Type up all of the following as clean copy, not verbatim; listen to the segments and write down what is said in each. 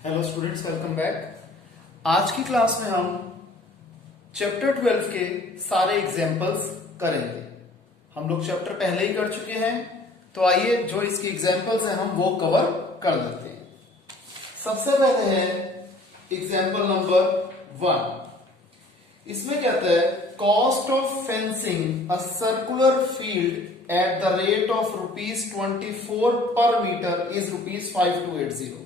Hello students, welcome back. आज की class में हम चैप्टर 12 के सारे एग्जाम्पल्स करेंगे। हम लोग चैप्टर पहले ही कर चुके हैं, तो आइए जो इसके एग्जाम्पल्स हैं हम वो कवर कर लेते हैं। सबसे पहले है एग्जाम्पल नंबर 1। इसमें कहता है cost of fencing a circular field at the rate of ₹24 पर मीटर इज ₹5280।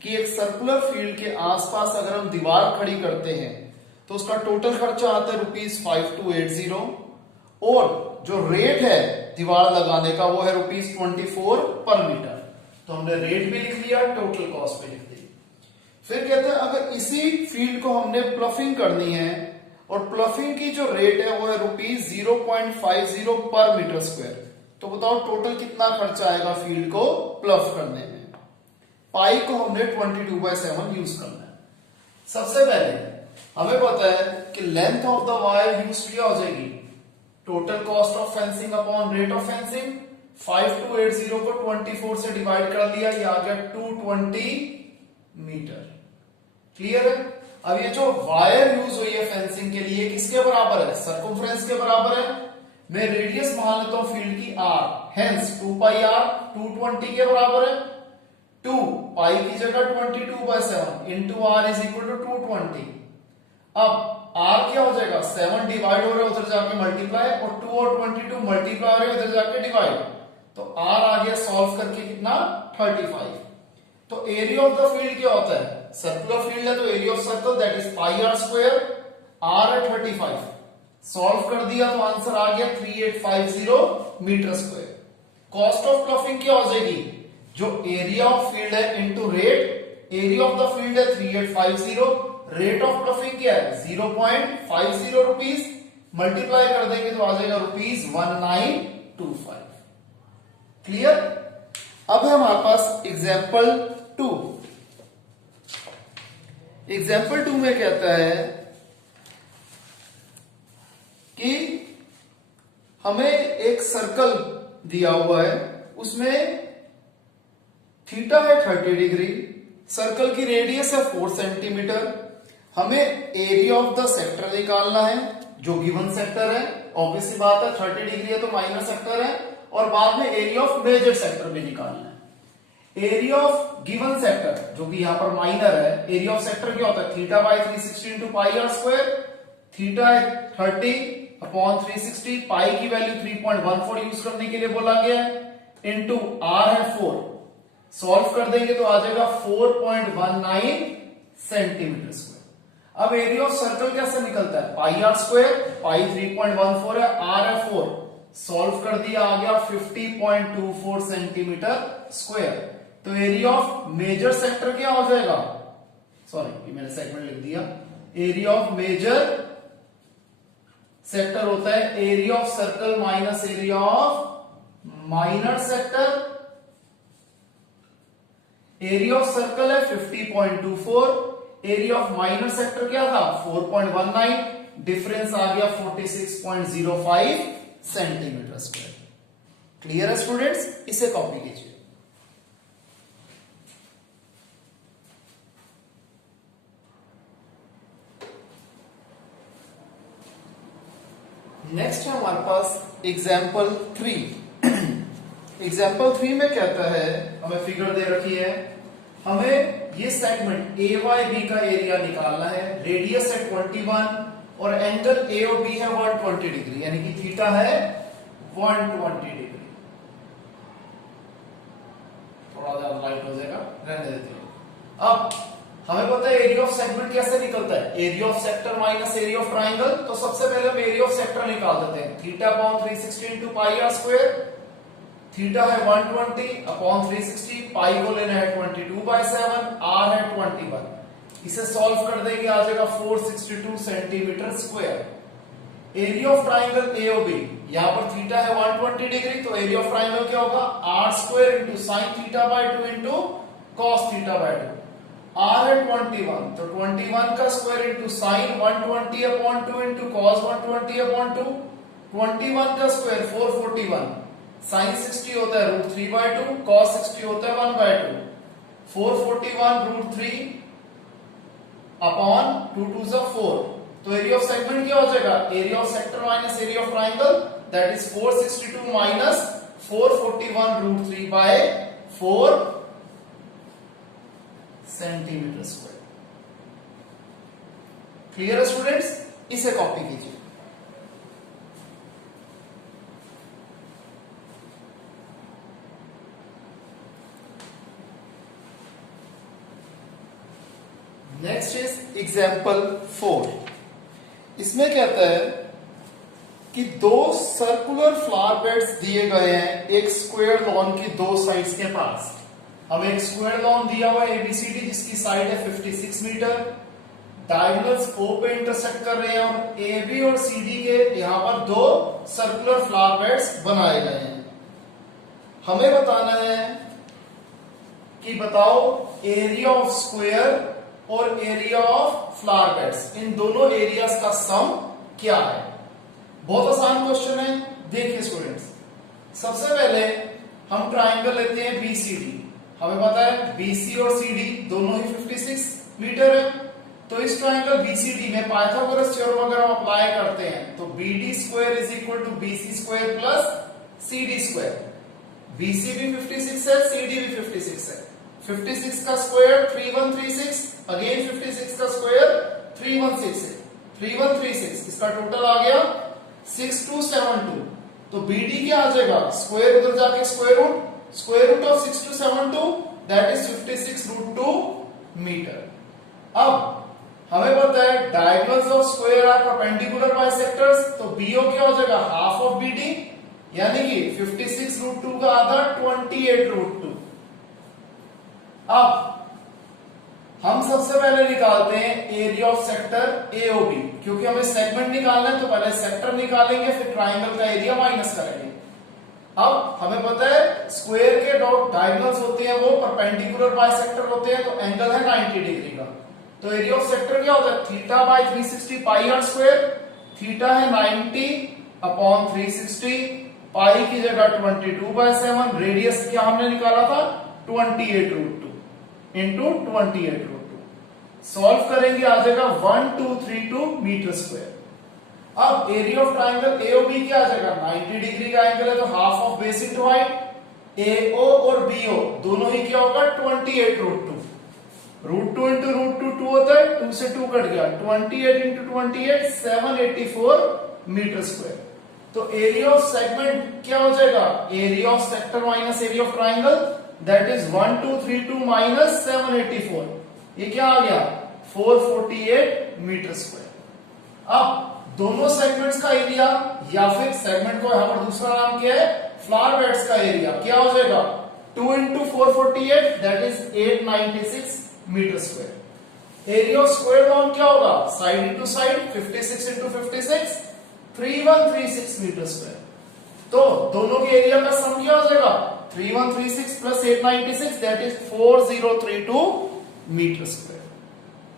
कि एक सर्कुलर फील्ड के आसपास अगर हम दीवार खड़ी करते हैं तो उसका टोटल खर्चा आता है ₹5280 और जो रेट है दीवार लगाने का वो है ₹24 पर मीटर। तो हमने रेट भी लिख लिया, टोटल कॉस्ट भी लिख दी। फिर कहते हैं अगर इसी फील्ड को हमने प्लफिंग करनी है और प्लफिंग की जो रेट है वो है ₹0.50 पर मीटर स्क्वायर, तो बताओ टोटल कितना खर्चा आएगा फील्ड को प्लफ करने में। पाई को हमने 22/7 यूज करना है। सबसे पहले हमें पता है कि length of the wire use क्या हो जाएगी, total cost of fencing upon rate of fencing. 5280 को 24 से डिवाइड कर दिया, ये आ गया 220 मीटर। क्लियर है। अब ये जो वायर यूज हुई है फेंसिंग के लिए किसके बराबर है, सर्कमफ्रेंस के बराबर है। मैं रेडियस मान लेता हूं फील्ड की r, हेंस 2πr 220 के बराबर है। 2 पाई की जगह 22/7 into r is equal to 220। अब r क्या हो जाएगा, 7 डिवाइड हो रहा है उधर जाके मल्टीप्लाई, और 2 और 22 मल्टीप्लाई हो रहे हैं उधर जाके डिवाइड, तो r आ गया सॉल्व करके कितना 35। तो एरिया ऑफ द फील्ड क्या होता है, सर्कुलर फील्ड है तो area of circle that is πr², r है 35। सॉल्व कर दिया तो आंसर आ गया 3850 metre square. Cost of ploughing क्या हो जाएगी, जो एरिया ऑफ फील्ड है into rate, area of the field है 3850, रेट ऑफ प्लफिंग क्या है 0.50 रुपीज, मल्टीप्लाई कर देंगे तो आ जाएगा ₹1925। क्लियर। अब है हमारे पास एग्जाम्पल 2। एग्जाम्पल 2 में कहता है कि हमें एक सर्कल दिया हुआ है, उसमें थीटा है 30 डिग्री, सर्कल की रेडियस है 4 सेंटीमीटर। हमें एरिया ऑफ द सेक्टर निकालना है जो गिवन सेक्टर है, ऑब्वियसली बात है 30 डिग्री है तो माइनर सेक्टर है, और बाद में एरिया ऑफ मेजर सेक्टर भी निकालना है। एरिया ऑफ गिवन सेक्टर जो कि यहां पर माइनर है, एरिया ऑफ सेक्टर क्या होता है θ/360 इंटू πr²। थीटा है 30/360, पाई की वैल्यू 3.14 यूज करने के लिए बोला गया है, इंटू r है 4। सॉल्व कर देंगे तो आ जाएगा 4.19 सेंटीमीटर स्क्वायर। अब एरिया ऑफ सर्कल कैसे निकलता है, πr², पाई 3.14 है, r है 4। सॉल्व कर दिया आ गया 50.24 सेंटीमीटर स्क्वायर। तो एरिया ऑफ मेजर सेक्टर क्या हो जाएगा, सॉरी ये मैंने सेगमेंट लिख दिया, एरिया ऑफ मेजर सेक्टर होता है area of circle minus area of minor sector. Area of circle है 50.24, एरिया ऑफ माइनर सेक्टर क्या था 4.19, डिफरेंस आ गया 46.05 सेंटीमीटर स्क्वायर। क्लियर है स्टूडेंट्स, इसे कॉपी कीजिए। नेक्स्ट है हमारे पास एग्जाम्पल 3। एग्जाम्पल 3 में कहता है, हमें फिगर दे रखी है, हमें ये सेगमेंट AYB का एरिया निकालना है, रेडियस है 21 और एंगल A और B है 120 डिग्री, यानी कि थीटा है 120 डिग्री। थोड़ा ज्यादा लाइट हो जाएगा, रहने देते हो। अब हमें पता है एरिया ऑफ सेगमेंट कैसे निकलता है, area of sector minus area of triangle. तो सबसे पहले हम एरिया ऑफ सेक्टर निकाल देते हैं, θ/360 इंटू πr²। थीटा है 120/360, पाई को लेना है 22/7, r है 21। इसे सॉल्व कर देंगे आ जाएगा 462 centimetre square. Area of triangle AOB, यहां पर थीटा है 120 डिग्री, तो एरिया ऑफ ट्राइंगल क्या होगा r² into sin θ/2 into cos θ/2। r है 21, तो 21 का square into sine 120/2 into cos 120/2, 21 का स्क्वायर 441, साइन 60 होता है √3/2, cos 60 होता है 1/2। 441√3 अपॉन 2 2 जा 4। तो एरिया ऑफ सेगमेंट क्या हो जाएगा? Area of sector minus area of triangle, that is 462 minus 441√3 by 4 centimetre square. Clear है स्टूडेंट्स? इसे कॉपी कीजिए। Next is example 4। इसमें कहता है कि दो सर्कुलर फ्लावर बेड्स दिए गए हैं एक स्क्वायर लॉन की दो साइड्स के पास। हमें एक स्क्वायर लॉन दिया हुआ है एबीसीडी जिसकी साइड है 56 मीटर, डायगोनल्स ओ पे इंटरसेक्ट कर रहे हैं और ए बी और सी डी के यहां पर दो सर्कुलर फ्लावर बेड्स बनाए गए हैं। हमें बताना है कि बताओ एरिया ऑफ स्क्वायर और एरिया ऑफ फ्लावर बेड्स, इन दोनों एरियाज का सम क्या है। बहुत आसान क्वेश्चन है, देखिए स्टूडेंट्स। सबसे पहले हम ट्राइंगल लेते हैं बीसीडी। हमें पता है बीसी और सीडी दोनों ही 56 मीटर है, तो इस ट्राइंगल बीसीडी में पाइथागोरस थ्योरम अगर हम अप्लाई करते हैं तो BD square is equal to BC square plus CD square. BC भी 56 है, सीडी भी 56 है। 56 का स्क्वायर 3136, अगेन 56 का स्क्वायर 316 है, 3136 इसका टोटल आ गया 6272। तो बीडी क्या आ जाएगा? स्क्वायर उधर जाके square root of 6272 that is 56√2 metre. अब हमें पता है diagonals of square are perpendicular bisectors, तो बीओ क्या हो जाएगा? हाफ ऑफ बीडी, यानी कि 56√2 का आधा 28√2। अब हम सबसे पहले निकालते हैं एरिया ऑफ सेक्टर एओबी, क्योंकि हमें सेगमेंट निकालना है तो पहले सेक्टर निकालेंगे फिर ट्राइंगल का एरिया माइनस करेंगे। अब हमें पता है स्क्वायर के डायगोनल्स होते हैं वो परपेंडिकुलर बाइसेक्टर होते हैं, तो एंगल है 90 डिग्री का। तो एरिया ऑफ सेक्टर क्या होता है? Theta by 360 pi are square. Theta है 90 अपॉन 360, पाई की जगह 22/7, रेडियस क्या हमने निकाला था? 28√2 इंटू 28√2। सॉल्व करेंगे आ जाएगा 1232 मीटर स्क्वायर। अब एरिया ऑफ ट्राइंगल एओबी क्या आ जाएगा? 90 डिग्री का एंगल है तो half of base into height. AO और बीओ दोनों ही क्या होगा? 28√2। √2 इंटू √2 2 होता है, 2 से 2 कट गया, 28 इंटू 28 784 मीटर स्क्वायर। तो एरिया ऑफ सेगमेंट क्या हो जाएगा? Area of sector minus area of triangle, that is 1232 minus 784। ये क्या आ गया? 448 मीटर स्क्वायर। अब दोनों सेगमेंट्स का एरिया, या फिर सेगमेंट को यहां पर दूसरा नाम क्या है? फ्लावर बेड्स का एरिया क्या हो जाएगा? 2 into 448 that is 896 metre square. Area of square lawn क्या होगा? Side into side 56 into 56 3136 metre square. तो दोनों के एरिया का सम क्या हो जाएगा? 3136 plus 896 that is 4032 metre square.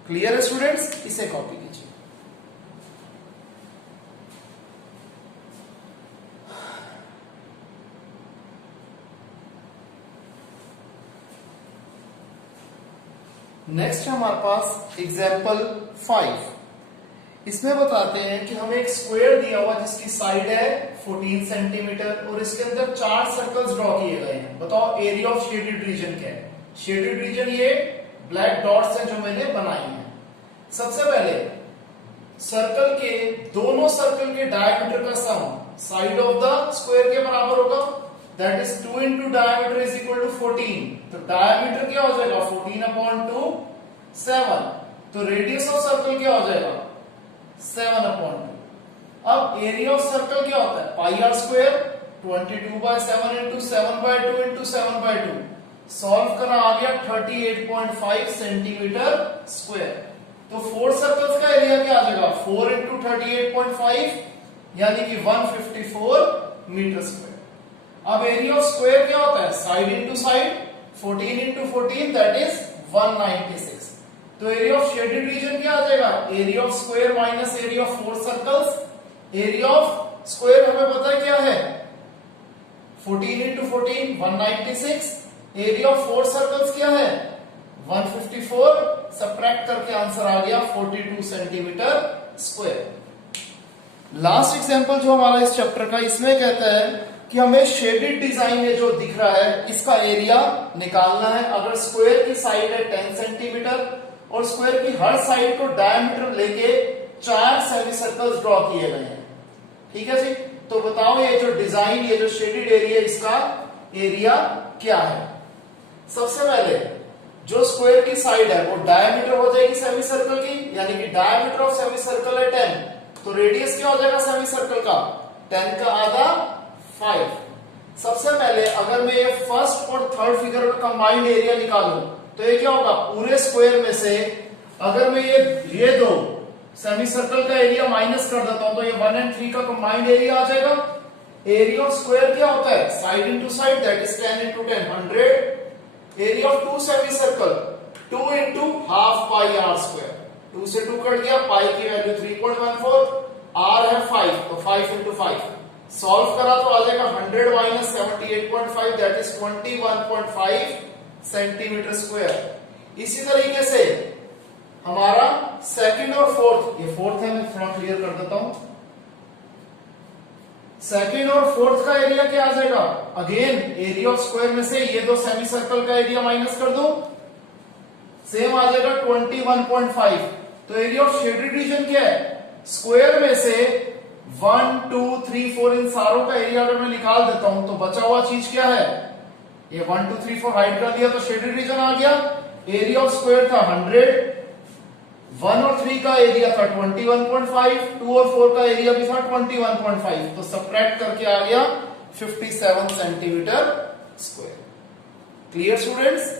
Clear है स्टूडेंट्स? इसे कॉपी कीजिए। नेक्स्ट है हमारे पास एग्जाम्पल 5। इसमें बताते हैं कि हमें एक स्क्वायर दिया हुआ जिसकी साइड है 14 सेंटीमीटर और इसके अंदर 4 सर्कल्स ड्रॉ किए गए हैं। बताओ एरिया ऑफ शेडेड रीजन क्या है? शेडेड रीजन ये ब्लैक डॉट्स हैं जो मैंने बनाई हैं। सबसे पहले सर्कल के दोनों सर्कल के डायमीटर का sum side of the square के बराबर होगा, that is 2 into diameter is equal to 14। तो डायमीटर क्या हो जाएगा? 14/2 7। तो रेडियस ऑफ सर्कल क्या हो जाएगा? 7/2। अब एरिया ऑफ सर्कल क्या होता है? Pi are square 22/7 into 7/2 into 7/2। Solve करना आ गया 38.5 सेंटीमीटर स्क्वायर। तो 4 सर्कल्स का एरिया क्या आ जाएगा? 4 इंटू 38.5 यानी कि 154 मीटर स्क्वायर। अब एरिया ऑफ स्क्वायर क्या होता है? Side into side 14 into 14 that is 196। तो एरिया ऑफ शेडेड रीजन क्या आ जाएगा? Area of square minus area of 4 circles. Area of square हमें पता है क्या है? 14 इंटू 14 196। एरिया ऑफ 4 सर्कल्स क्या है? 154, सब्ट्रैक्ट करके आंसर आ गया 42 सेंटीमीटर स्क्वायर। लास्ट एग्जांपल जो हमारा इस चैप्टर का, इसमें कहता है कि हमें शेडेड डिजाइन में जो दिख रहा है इसका एरिया निकालना है। अगर स्क्वायर की साइड है 10 सेंटीमीटर और स्क्वायर की हर साइड को डायमीटर लेके 4 सेमी सर्कल्स ड्रॉ किए गए हैं, ठीक है जी। तो बताओ ये जो डिजाइन, ये जो शेडेड एरिया, इसका एरिया क्या है। सबसे पहले जो स्क्वायर की साइड है वो डायमीटर हो जाएगी सेमी सर्कल की, यानी कि डायमीटर ऑफ सेमी सर्कल है 10, तो रेडियस क्या हो जाएगा सेमी सर्कल का, 10 का आधा 5। सबसे पहले अगर मैं ये फर्स्ट और थर्ड फिगर का कंबाइंड एरिया निकालूं तो ये क्या होगा, पूरे स्क्वायर में से अगर मैं ये दो सेमी सर्कल का एरिया माइनस कर देता हूं तो ये 1 और 3 का कंबाइंड एरिया आ जाएगा। एरिया ऑफ स्क्वायर क्या होता है, side into side, that is 10 into 10 100। Area of 2 semicircle 2 into half pi are square, 2 से 2 कट गया, पाई की वैल्यू 3.14, आर है 5, तो 5 इंटू 5 सॉल्व करा तो आ जाएगा 100 minus 78.5, that is 21.5 centimetre square. इसी तरीके से हमारा सेकंड और फोर्थ, ये फोर्थ है, मैं थोड़ा क्लियर कर देता हूं। सेकंड और फोर्थ का एरिया क्या आ जाएगा, अगेन एरिया ऑफ स्क्वायर में से ये दो सेमी सर्कल का एरिया माइनस कर दो, सेम आ जाएगा 21.5। तो एरिया ऑफ शेडेड रीजन क्या है, स्क्वायर में से 1 2 3 4 इन सारों का एरिया अगर मैं निकाल देता हूं तो बचा हुआ चीज क्या है, ये 1 2 3 4 हाइड कर दिया तो शेडेड रीजन आ गया। एरिया ऑफ स्क्वायर था 100, 1 और 3 का एरिया था 21.5, 2 और 4 का एरिया भी था 21.5, तो सब्ट्रैक्ट करके आ गया 57 centimetre square. Clear students,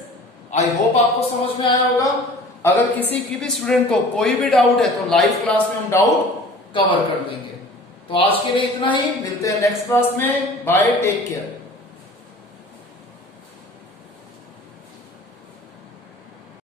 I hope आपको समझ में आया होगा। अगर किसी की भी स्टूडेंट को कोई भी डाउट है तो लाइव क्लास में हम डाउट कवर कर देंगे। तो आज के लिए इतना ही, मिलते हैं नेक्स्ट क्लास में, बाय, टेक केयर।